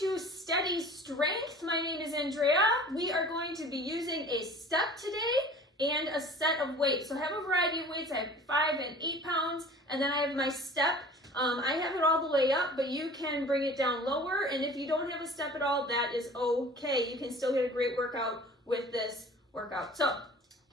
to Steady Strength. My name is Andrea. We are going to be using a step today and a set of weights. So I have a variety of weights. I have 5 and 8 pounds, and then I have my step. I have it all the way up, but you can bring it down lower, and if you don't have a step at all, that is okay. You can still get a great workout with this workout. So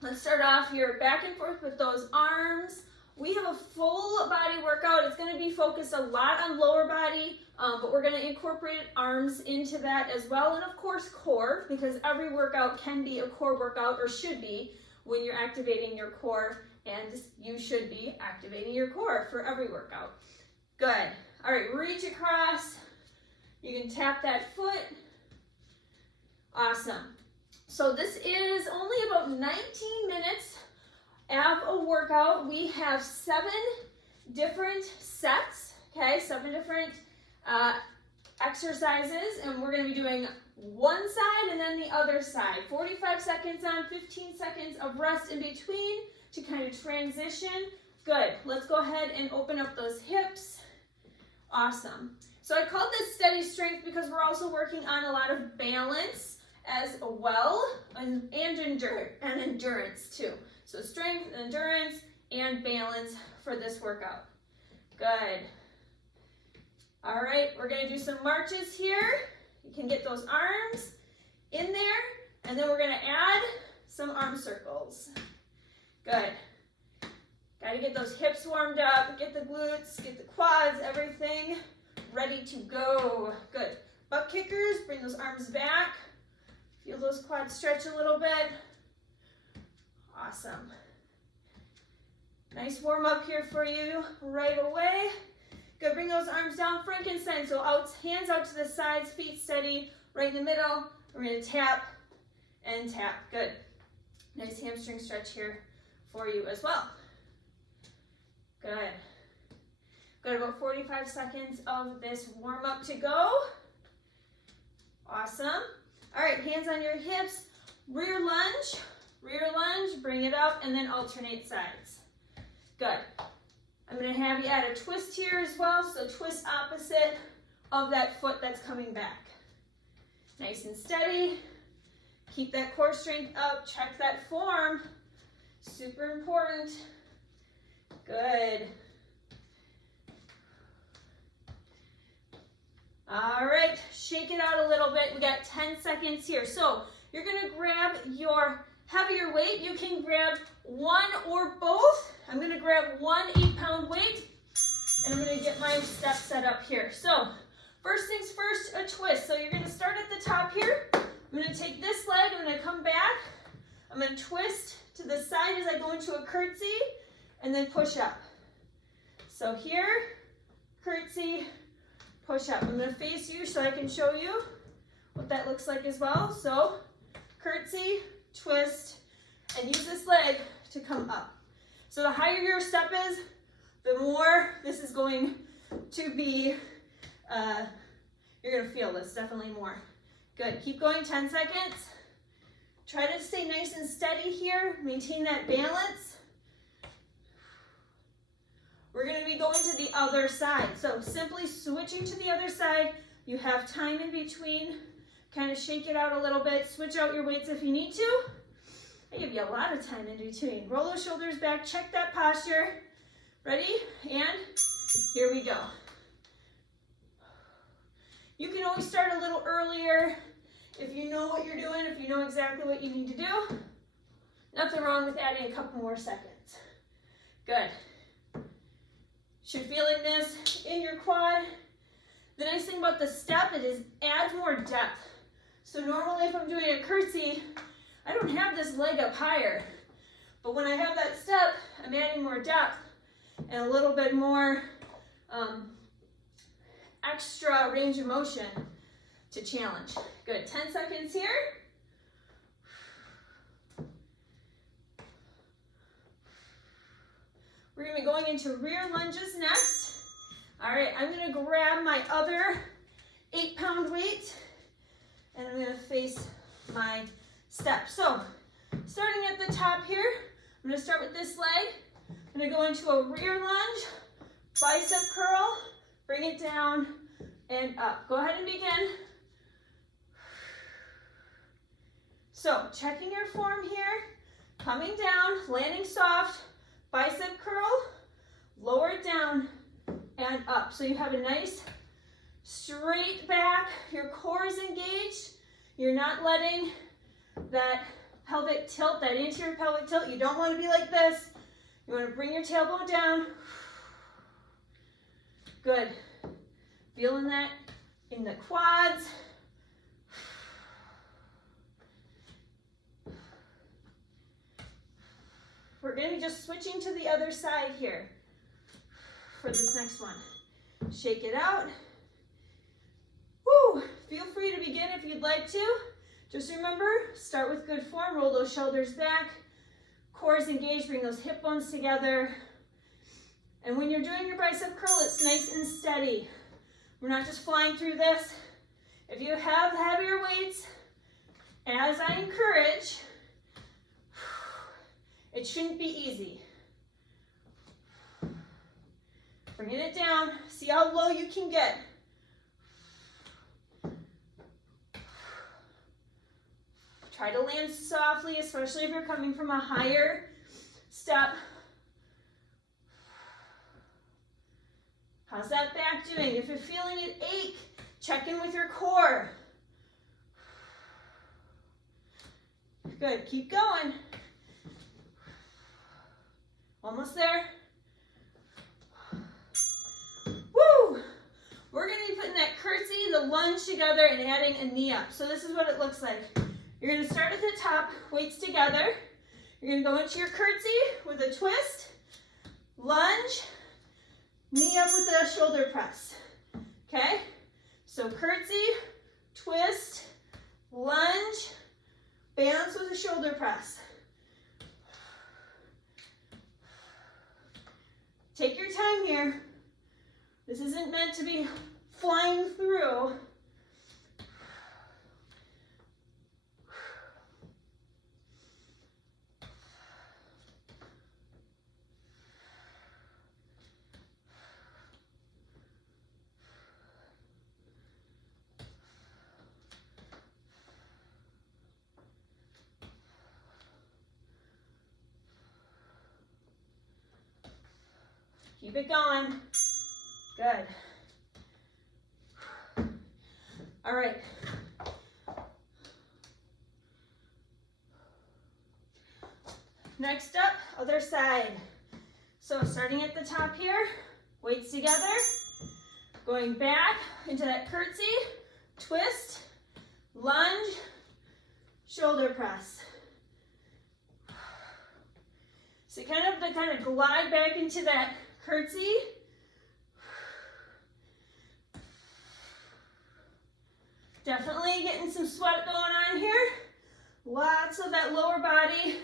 let's start off here, back and forth with those arms. We have a full body workout. It's going to be focused a lot on lower body, but we're going to incorporate arms into that as well. And of course, core, because every workout can be a core workout, or should be, when you're activating your core, and you should be activating your core for every workout. Good. All right, reach across. You can tap that foot. Awesome. So this is only about 19 minutes of a workout. We have 7 different sets, okay, 7 different exercises, and we're going to be doing one side and then the other side. 45 seconds on, 15 seconds of rest in between to kind of transition. Good. Let's go ahead and open up those hips. Awesome. So I called this Steady Strength because we're also working on a lot of balance as well, and endurance too. So strength, endurance, and balance for this workout. Good. All right, we're gonna do some marches here. You can get those arms in there, and then we're gonna add some arm circles. Good. Gotta get those hips warmed up, get the glutes, get the quads, everything ready to go. Good. Butt kickers, bring those arms back. Feel those quads stretch a little bit. Awesome. Nice warm up here for you right away. Good, bring those arms down, Frankenstein. So hands out to the sides, feet steady, right in the middle. We're gonna tap and tap. Good. Nice hamstring stretch here for you as well. Good. Got about 45 seconds of this warm up to go. Awesome. All right, hands on your hips, rear lunge, bring it up, and then alternate sides. Good. I'm gonna have you add a twist here as well, so twist opposite of that foot that's coming back. Nice and steady. Keep that core strength up, check that form. Super important. Good. All right, shake it out a little bit. We got 10 seconds here. So you're gonna grab your heavier weight. You can grab one or both. I'm gonna grab one 8-pound weight, and I'm gonna get my step set up here. So first things first, a twist. So you're gonna start at the top here. I'm gonna take this leg, I'm gonna come back. I'm gonna twist to the side as I go into a curtsy, and then push up. So here, curtsy, push up. I'm gonna face you so I can show you what that looks like as well. So curtsy, twist, and use this leg to come up. So the higher your step is, the more this is going to be, you're gonna feel this definitely more. Good, keep going, 10 seconds. Try to stay nice and steady here, maintain that balance. We're gonna be going to the other side. So simply switching to the other side. You have time in between. Kind of shake it out a little bit. Switch out your weights if you need to. I give you a lot of time in between. Roll those shoulders back, check that posture. Ready? And here we go. You can always start a little earlier if you know what you're doing, if you know exactly what you need to do. Nothing wrong with adding a couple more seconds. Good. Should feeling this in your quad. The nice thing about the step is it adds more depth. So normally if I'm doing a curtsy, I don't have this leg up higher. But when I have that step, I'm adding more depth and a little bit more extra range of motion to challenge. Good, 10 seconds here. We're gonna be going into rear lunges next. All right, I'm gonna grab my other 8-pound weight, and I'm gonna face my step. So, starting at the top here, I'm gonna start with this leg. I'm gonna go into a rear lunge, bicep curl, bring it down and up. Go ahead and begin. So checking your form here, coming down, landing soft, bicep curl, lower it down and up. So you have a nice straight back, your core is engaged, you're not letting that pelvic tilt, that anterior pelvic tilt. You don't want to be like this. You want to bring your tailbone down. Good. Feeling that in the quads. We're going to be just switching to the other side here for this next one. Shake it out. Woo! Feel free to begin if you'd like to. Just remember, start with good form, roll those shoulders back, core is engaged, bring those hip bones together. And when you're doing your bicep curl, it's nice and steady. We're not just flying through this. If you have heavier weights, as I encourage, it shouldn't be easy. Bringing it down, see how low you can get. Try to land softly, especially if you're coming from a higher step. How's that back doing? If you're feeling it ache, check in with your core. Good, keep going. Almost there. Woo! We're gonna be putting that curtsy, the lunge together and adding a knee up. So this is what it looks like. You're gonna start at the top, weights together. You're gonna go into your curtsy with a twist, lunge, knee up with a shoulder press, okay? So curtsy, twist, lunge, balance with a shoulder press. Take your time here. This isn't meant to be flying through. Keep it going. Good. All right. Next up, other side. So starting at the top here, weights together, going back into that curtsy, twist, lunge, shoulder press. So you kind of glide back into that curtsy. Definitely getting some sweat going on here. Lots of that lower body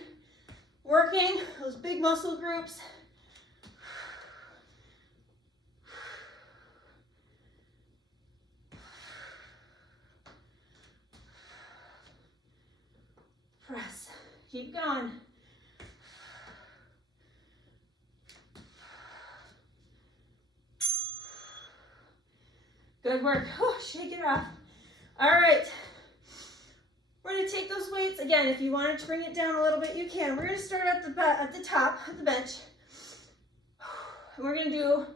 working, those big muscle groups. Press. Keep going. Good work. Oh, shake it off. All right. We're going to take those weights. Again, if you wanted to bring it down a little bit, you can. We're going to start at the top of the bench. And we're going to do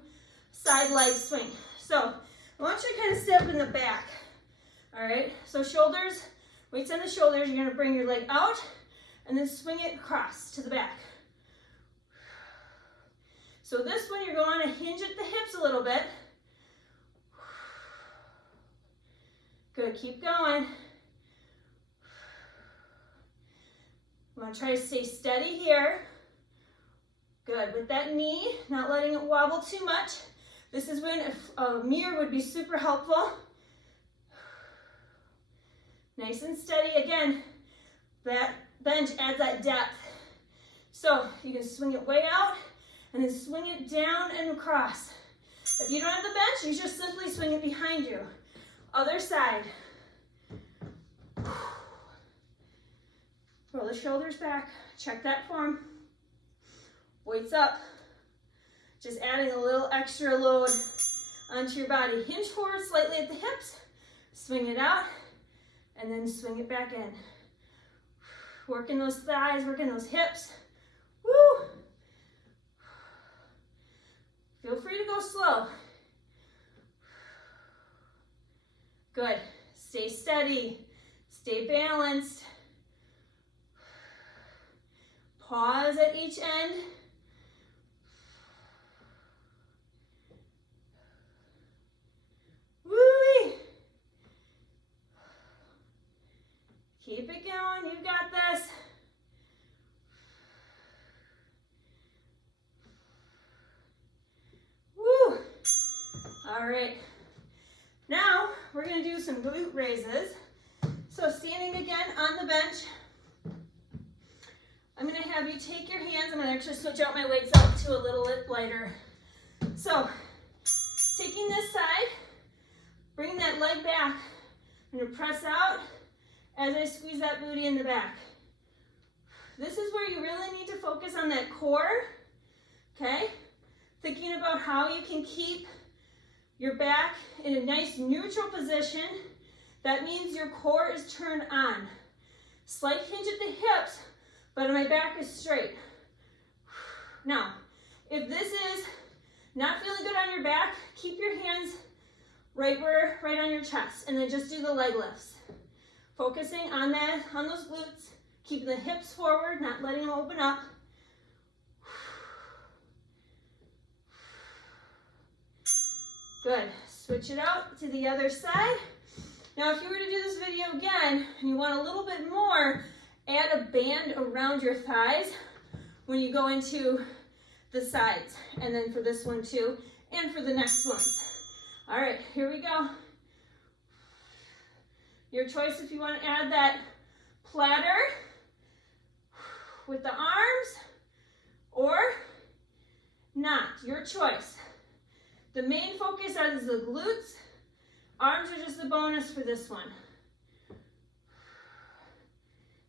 side leg swing. So I want you to kind of step in the back. All right. So shoulders, weights on the shoulders. You're going to bring your leg out and then swing it across to the back. So this one, you're going to hinge at the hips a little bit. Good, keep going. I'm going to try to stay steady here. Good, with that knee, not letting it wobble too much. This is when a mirror would be super helpful. Nice and steady. Again, that bench adds that depth. So you can swing it way out and then swing it down and across. If you don't have the bench, you just simply swing it behind you. Other side. Roll the shoulders back. Check that form. Weights up. Just adding a little extra load onto your body. Hinge forward slightly at the hips. Swing it out. And then swing it back in. Working those thighs, working those hips. Woo! Feel free to go slow. Good. Stay steady. Stay balanced. Pause at each end. Woo-wee. Keep it going. You've got this. Woo. All right. Now we're going to do some glute raises. So standing again on the bench, I'm going to have you take your hands. I'm going to actually switch out my weights out to a little bit lighter. So taking this side, bring that leg back. I'm going to press out as I squeeze that booty in the back. This is where you really need to focus on that core, okay? Thinking about how you can keep your back in a nice neutral position. That means your core is turned on. Slight hinge at the hips, but my back is straight. Now, if this is not feeling good on your back, keep your hands right on your chest, and then just do the leg lifts. Focusing on those glutes, keeping the hips forward, not letting them open up. Good. Switch it out to the other side. Now, if you were to do this video again, and you want a little bit more, add a band around your thighs when you go into the sides. And then for this one too, and for the next ones. All right, here we go. Your choice if you want to add that platter with the arms or not, your choice. The main focus is the glutes. Arms are just a bonus for this one.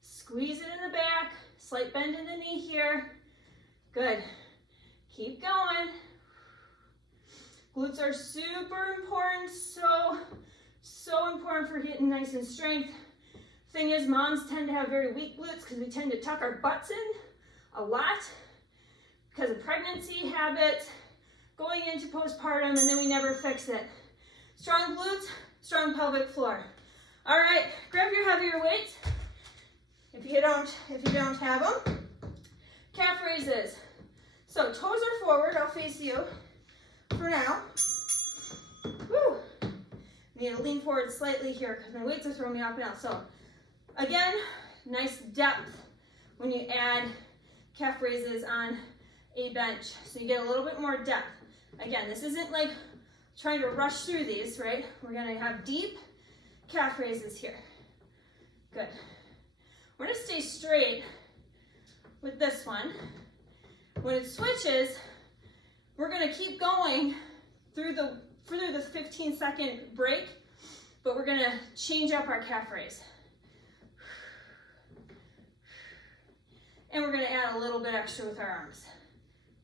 Squeeze it in the back, slight bend in the knee here. Good. Keep going. Glutes are super important, so important for getting nice and strength. Thing is, moms tend to have very weak glutes because we tend to tuck our butts in a lot because of pregnancy habits, going into postpartum, and then we never fix it. Strong glutes, strong pelvic floor. All right, grab your heavier weights if you don't have them. Calf raises. So toes are forward. I'll face you for now. Woo. Need to lean forward slightly here because my weights are throwing me up now. So again, nice depth when you add calf raises on a bench. So you get a little bit more depth. Again, this isn't like trying to rush through these, right? We're gonna have deep calf raises here. Good. We're gonna stay straight with this one. When it switches, we're gonna keep going through the 15-second break, but we're gonna change up our calf raise. And we're gonna add a little bit extra with our arms.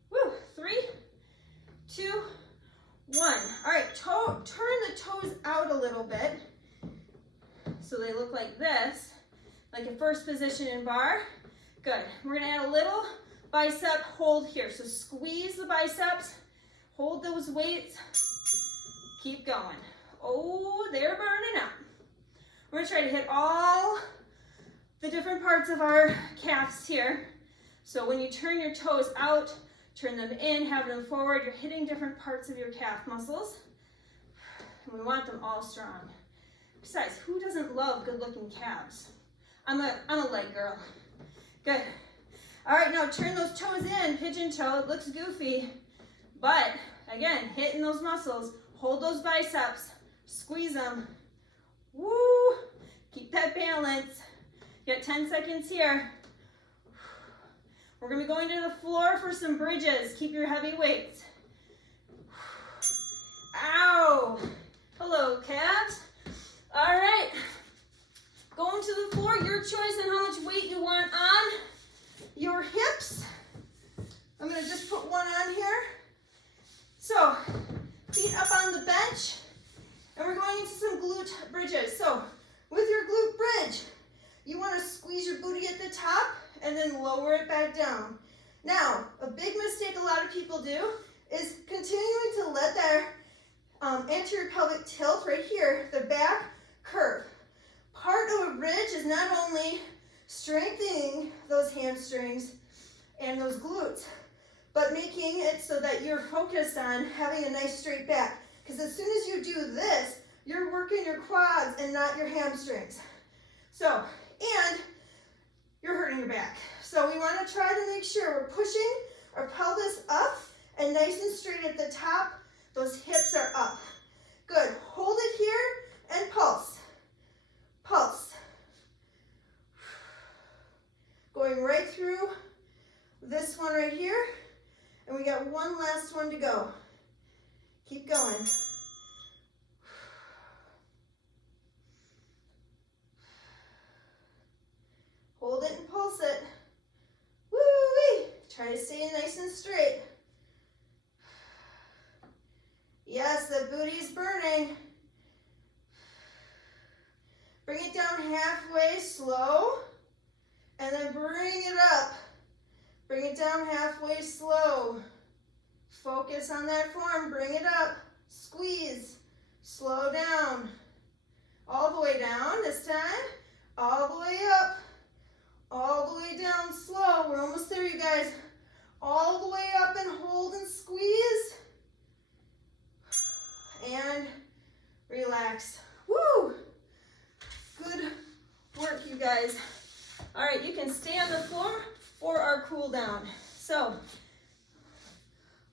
Woo, 3, 2, 1. All right, turn the toes out a little bit so they look like this, like a first position in bar. Good. We're gonna add a little bicep hold here. So squeeze the biceps, hold those weights, keep going. Oh, they're burning up. We're gonna try to hit all the different parts of our calves here. So when you turn your toes out, turn them in, have them forward, you're hitting different parts of your calf muscles. And we want them all strong. Besides, who doesn't love good-looking calves? I'm a leg girl. Good. All right, now turn those toes in, pigeon toe. It looks goofy, but again, hitting those muscles. Hold those biceps, squeeze them. Woo! Keep that balance. You got 10 seconds here. We're gonna be going to the floor for some bridges. Keep your heavy weights. Ow! Hello, calves. All right, going to the floor, your choice on how much weight you want on your hips. I'm gonna just put one on here. So, feet up on the bench, and we're going into some glute bridges. So, with your glute bridge, you wanna squeeze your booty at the the top and then lower it back down. Now, a big mistake a lot of people do is continuing to let their anterior pelvic tilt right here, the back curve. Part of a bridge is not only strengthening those hamstrings and those glutes, but making it so that you're focused on having a nice straight back. Because as soon as you do this, you're working your quads and not your hamstrings. So, and you're hurting your back. So we want to try to make sure we're pushing our pelvis up and nice and straight at the top. Those hips are up. Good. Hold it here and pulse. Pulse. Going right through this one right here. And we got one last one to go. Keep going. Hold it and pulse it. Woo-wee. Try to stay nice and straight. Yes, the booty's burning. Bring it down halfway, slow, and then bring it up. Bring it down halfway, slow. Focus on that form, bring it up, squeeze, slow down. All the way down this time, all the way up, all the way down, slow. We're almost there, you guys. All the way up and hold and squeeze. And relax. Woo! Good work, you guys. All right, you can stay on the floor for our cool down. So,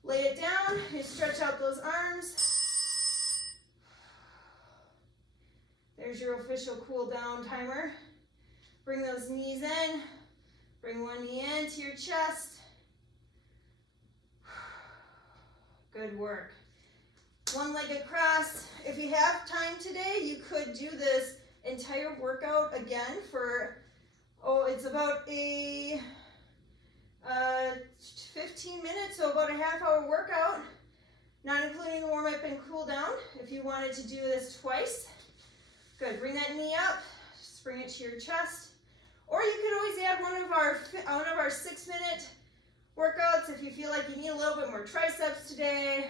lay it down, you stretch out those arms. There's your official cool down timer. Bring those knees in. Bring one knee into your chest. Good work. One leg across. If you have time today, you could do this entire workout again for, it's about a 15 minutes, so about a half-hour workout, not including the warm-up and cool down, if you wanted to do this twice. Good, bring that knee up, just bring it to your chest. Or you could always add one of our 6-minute workouts if you feel like you need a little bit more triceps today,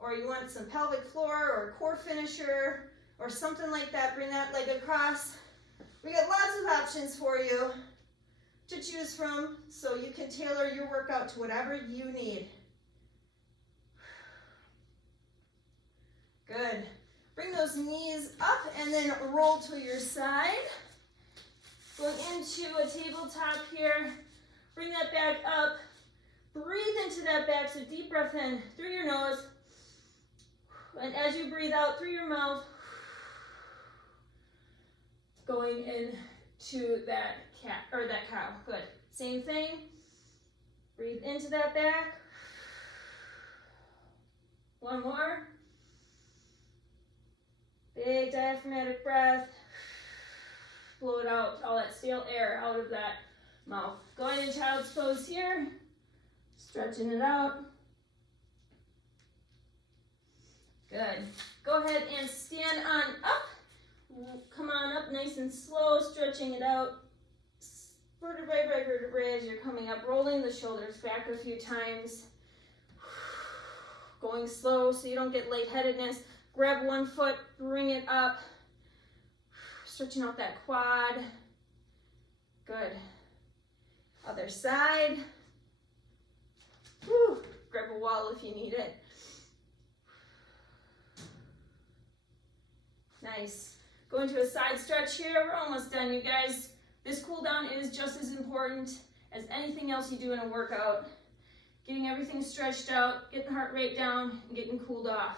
or you want some pelvic floor or core finisher, or something like that. Bring that leg across. We got lots of options for you to choose from, so you can tailor your workout to whatever you need. Good. Bring those knees up and then roll to your side. Go into a tabletop here. Bring that back up. Breathe into that back, so deep breath in through your nose. And as you breathe out through your mouth, going into that cat or that cow. Good. Same thing. Breathe into that back. One more. Big diaphragmatic breath. Blow it out, all that stale air out of that mouth. Going in child's pose here. Stretching it out. Good. Go ahead and stand on up. Come on up nice and slow, stretching it out. Vertebrae by vertebrae as you're coming up, rolling the shoulders back a few times. Going slow so you don't get lightheadedness. Grab one foot, bring it up. Stretching out that quad. Good. Other side. Whew. Grab a wall if you need it. Nice. Go into a side stretch here. We're almost done, you guys. This cool down is just as important as anything else you do in a workout. Getting everything stretched out, getting the heart rate down, and getting cooled off.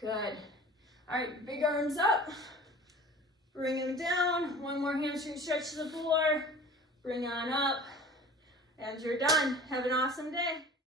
Good. All right, big arms up. Bring them down. One more hamstring stretch to the floor. Bring on up. And you're done. Have an awesome day.